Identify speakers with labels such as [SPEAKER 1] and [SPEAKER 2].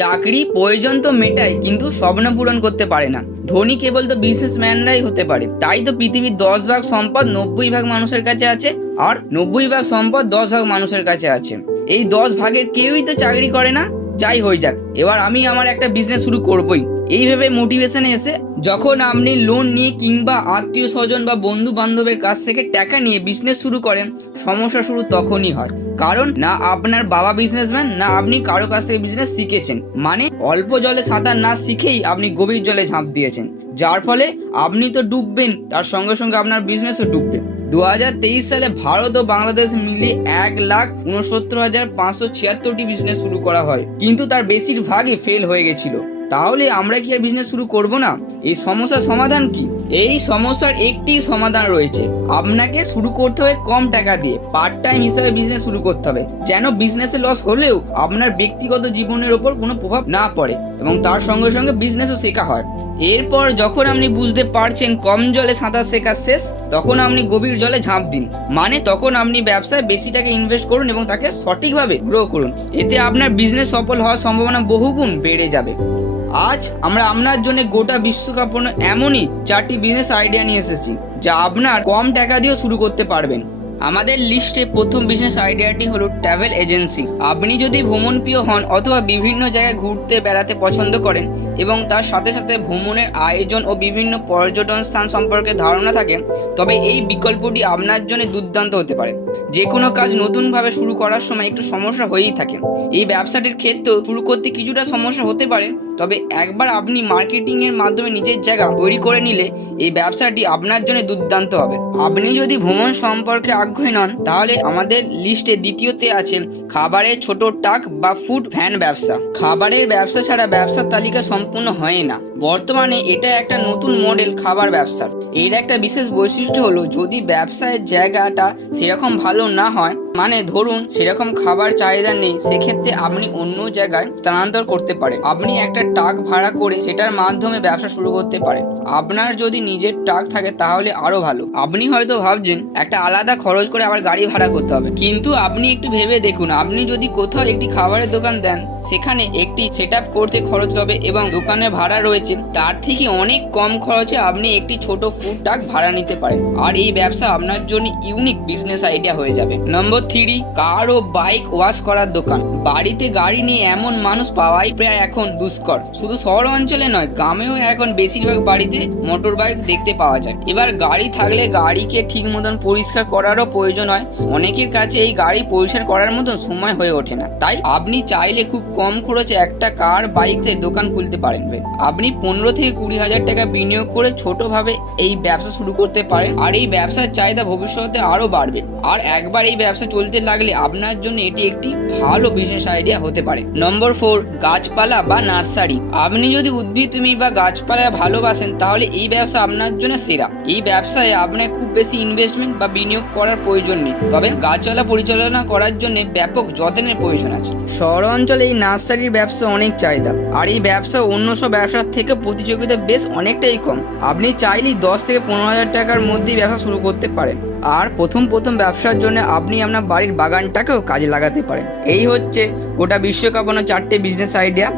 [SPEAKER 1] চাকরি প্রয়োজন তো মেটায়, কিন্তু স্বপ্ন পূরণ করতে পারে না। ধনী কেবল তো বিজনেসম্যানরাই হতে পারে। তাই তো পৃথিবীর দশ ভাগ সম্পদ নব্বই ভাগ মানুষের কাছে আছে, আর নব্বই ভাগ সম্পদ দশ ভাগ মানুষের কাছে আছে। এই দশ ভাগের কেউই তো চাকরি করে না। যাই হয়ে যাক, এবার আমি আমার একটা বিজনেস শুরু করবই। এইভাবে মোটিভেশনে এসে যখন আপনি লোন নিয়ে কিংবা আত্মীয় স্বজন বা বন্ধু বান্ধবের কাছ থেকে টাকা নিয়ে বিজনেস শুরু করেন, সমস্যা শুরু তখনই হয়। কারণ না আপনার বাবা বিজনেসম্যান না আপনি কারও কাছ থেকে বিজনেস শিখেছেন। মানে অল্প জলে সাঁতার না শিখেই আপনি গভীর জলে ঝাঁপ দিয়েছেন। যার ফলে আপনি তো ডুববেন, তার সঙ্গে সঙ্গে আপনার বিজনেসও ডুববে। দু হাজার তেইশ সালে ভারত ও বাংলাদেশ মিলে এক লাখ উনসত্তর হাজার পাঁচশো ছিয়াত্তরটি বিজনেস শুরু করা হয়। কিন্তু তার বেশিরভাগই ফেল হয়ে গেছিল। তাহলে আমরা কি আর বিজনেস শুরু করব না? এই সমস্যার সমাধান কি? এই সমস্যার একটি সমাধান রয়েছে। আপনাকে শুরু করতে হবে কম টাকা দিয়ে পার্ট টাইম হিসাবে বিজনেস শুরু করতে হবে। যেন বিজনেসে লস হলেও আপনার ব্যক্তিগত জীবনের ওপর কোনো প্রভাব না পড়ে এবং তার সঙ্গে সঙ্গে বিজনেসও শেখা হয়। এরপর যখন আপনি বুঝতে পারছেন কম জলে সাঁতার শেখা শেষ, তখন আপনি গভীর জলে ঝাঁপ দিন। মানে তখন আপনি ব্যবসায় বেশি টাকা ইনভেস্ট করুন এবং তাকে সঠিকভাবে গ্রো করুন। এতে আপনার বিজনেস সফল হওয়ার সম্ভাবনা বহুগুণ বেড়ে যাবে। আজ আমরা আপনার জন্য গোটা বিশ্বকাপন এমনই চারটি বিজনেস আইডিয়া নিয়ে এসেছি, যা আপনার কম টাকা দিয়েও শুরু করতে পারবেন। আমাদের লিস্টে প্রথম বিজনেস আইডিয়াটি হলো ট্রাভেল এজেন্সি। আপনি যদি ভ্রমণ প্রিয় হন অথবা বিভিন্ন জায়গায় ঘুরতে, বেড়াতে পছন্দ করেন এবং তার সাথে সাথে ভ্রমণের আয়োজন ও বিভিন্ন পর্যটন স্থান সম্পর্কে ধারণা থাকে, তবে এই বিকল্পটি আপনার জন্য দুর্দান্ত হতে পারে। যে কোনো কাজ নতুনভাবে শুরু করার সময় একটু সমস্যা হয়েই থাকে। এই ব্যবসাটির ক্ষেত্রেও শুরু করতে কিছুটা সমস্যা হতে পারে, তবে একবার আপনি মার্কেটিংয়ের মাধ্যমে নিজের জায়গা তৈরি করে নিলে এই ব্যবসাটি আপনার জন্য দুর্দান্ত হবে। আপনি যদি ভ্রমণ সম্পর্কে আগ্রহী নন তাহলে আমাদের লিস্টে দ্বিতীয়তে আছেন খাবারের ছোট টাক বা ফুড ভ্যান ব্যবসা। খাবারের ব্যবসা ছাড়া ব্যবসার তালিকা সম্পূর্ণ হয় না। বর্তমানে এটা একটা নতুন মডেল খাবার ব্যবসার। এর একটা বিশেষ বৈশিষ্ট্য হলো, যদি ব্যবসায়ের জায়গাটা সেরকম ভালো না হয় মানে ধরুন, সেরকম খাবার চাহিদা নেই, সেক্ষেত্রে আপনি অন্য জায়গায় স্থানান্তর করতে পারেন। আপনি একটা ট্রাক ভাড়া করে সেটার মাধ্যমে ব্যবসা শুরু করতে পারেন। আপনার যদি নিজের ট্রাক থাকে, তাহলে আরও ভালো। আপনি হয়তো ভাবছেন, একটা আলাদা খরচ করে আবার গাড়ি ভাড়া করতে হবে। কিন্তু আপনি একটু ভেবে দেখুন, আপনি যদি কোথাও একটি খাবারের দোকান দেন সেখানে একটি সেট করতে খরচ হবে এবং দোকানে ভাড়া রয়েছে, তার থেকে অনেক কম খরচে আপনি একটি ছোট ফুড ট্রাক ভাড়া নিতে পারেন। আর এই ব্যবসা আপনার জন্য ইউনিক বিজনেস আইডিয়া হয়ে যাবে। নম্বর থ্রি কার ও বাইক ওয়াশ করার দোকান। বাড়িতে গাড়ি নিয়ে এমন মানুষ পাওয়াই প্রায় এখন দুষ্কর। শুধু শহর অঞ্চলে নয়, গ্রামেও এখন বেশিরভাগ বাড়িতে মোটর বাইক দেখতে পাওয়া যায়। এবার গাড়ি থাকলে গাড়িকে ঠিক মতন পরিষ্কার করারও প্রয়োজন হয়। অনেকের কাছে এই গাড়ি পরিষ্কার করার মতন সময় হয়ে ওঠে না। তাই আপনি চাইলে খুব কম খরচে একটা কার বাইক বাইকের দোকান খুলতে পারেন আপনি পনেরো থেকে কুড়ি হাজার টাকা বিনিয়োগ করে ছোটভাবে এই ব্যবসা শুরু করতে পারেন আর এই ব্যবসার চাহিদা ভবিষ্যতে আরও বাড়বে। আর একবার এই ব্যবসা চলতে লাগলে আপনার জন্য এটি একটি ভালো বিজনেস আইডিয়া হতে পারে। নম্বর ফোর গাছপালা বা নার্সারি। আপনি যদি উদ্ভিদ তুমি বা গাছপালা ভালোবাসেন, তাহলে এই ব্যবসা আপনার জন্য সেরা। এই ব্যবসায় আপনার খুব বেশি ইনভেস্টমেন্ট বা বিনিয়োগ করার প্রয়োজন নেই। তবে গাছপালা পরিচালনা করার জন্য ব্যাপক যত্নের প্রয়োজন আছে। শহর অঞ্চলে এই নার্সারির ব্যবসা অনেক চাহিদা। আর এই ব্যবসা অন্য সব ব্যবসার থেকে প্রতিযোগিতা বেশ অনেকটাই কম। আপনি চাইলেই দশ থেকে পনেরো হাজার টাকার মধ্যেই ব্যবসা শুরু করতে পারেন। আর প্রথম প্রথম ব্যবসার জন্য আপনি আপনার বাড়ির বাগানটাকেও কাজে লাগাতে পারেন। এই হচ্ছে গোটা বিশ্বকাপানো চারটে বিজনেস আইডিয়া